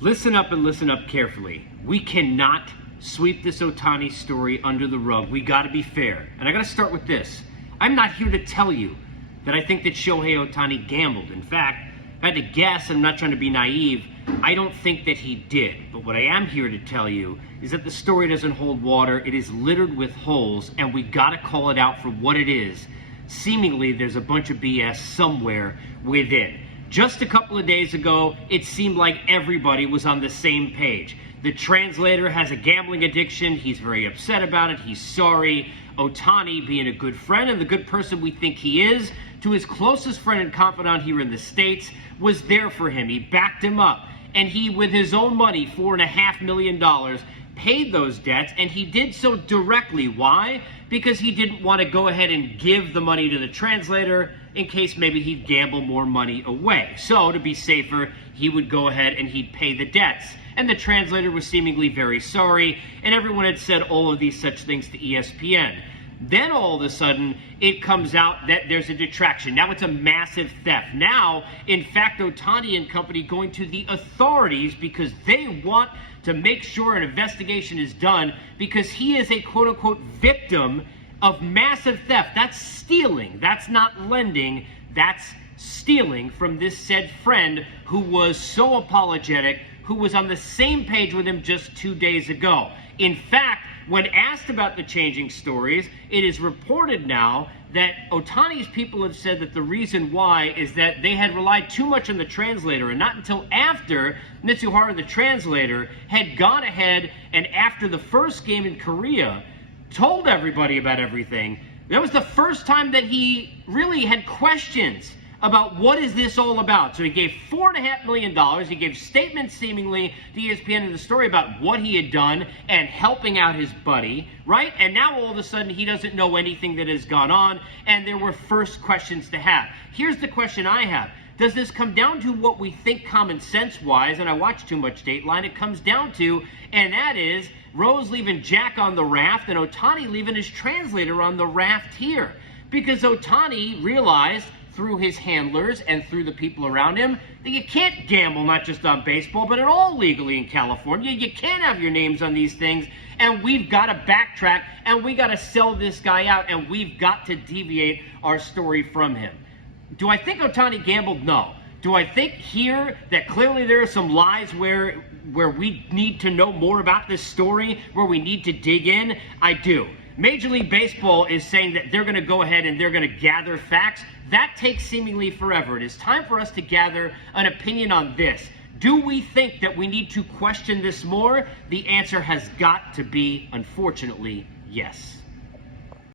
Listen up and listen up carefully. We cannot sweep this Ohtani story under the rug. We got to be fair. And I got to start with this. I'm not here to tell you that I think that Shohei Ohtani gambled. In fact, if I had to guess, I'm not trying to be naive, I don't think that he did. But what I am here to tell you is that the story doesn't hold water. It is littered with holes, and we got to call it out for what it is. Seemingly, there's a bunch of BS somewhere within. Just a couple of days ago, it seemed like everybody was on the same page. The translator has a gambling addiction. He's very upset about it. He's sorry. Ohtani, being a good friend and the good person we think he is, to his closest friend and confidant here in the States, was there for him. He backed him up. And he, with his own money, $4.5 million, paid those debts, and he did so directly. Why? Because he didn't want to go ahead and give the money to the translator in case maybe he'd gamble more money away. So, to be safer, he would go ahead and he'd pay the debts. And the translator was seemingly very sorry, and everyone had said all of these such things to ESPN. Then all of a sudden, it comes out that there's a detraction. Now it's a massive theft. Now, in fact, Ohtani and company going to the authorities because they want to make sure an investigation is done because he is a quote-unquote victim of massive theft. That's stealing. That's not lending. That's stealing from this said friend who was so apologetic, who was on the same page with him just 2 days ago. In fact, when asked about the changing stories, it is reported now that Ohtani's people have said that the reason why is that they had relied too much on the translator, and not until after Mitsuharu, the translator, had gone ahead and after the first game in Korea, told everybody about everything. That was the first time that he really had questions about what is this all about. So he gave $4.5 million. He gave statements seemingly to ESPN in the story about what he had done and helping out his buddy, right? And now all of a sudden he doesn't know anything that has gone on, and there were first questions to have. Here's the question I have. Does this come down to what we think common sense-wise, and I watch too much Dateline, it comes down to, and that is Rose leaving Jack on the raft and Ohtani leaving his translator on the raft here. Because Ohtani realized through his handlers and through the people around him that you can't gamble not just on baseball but at all legally in California. You can't have your names on these things, and we've got to backtrack and we got to sell this guy out, and we've got to deviate our story from him. Do I think Ohtani gambled? No. Do I think here that clearly there are some lies where we need to know more about this story, where we need to dig in? I do. Major League Baseball is saying that they're going to go ahead and they're going to gather facts. That takes seemingly forever. It is time for us to gather an opinion on this. Do we think that we need to question this more? The answer has got to be, unfortunately, yes.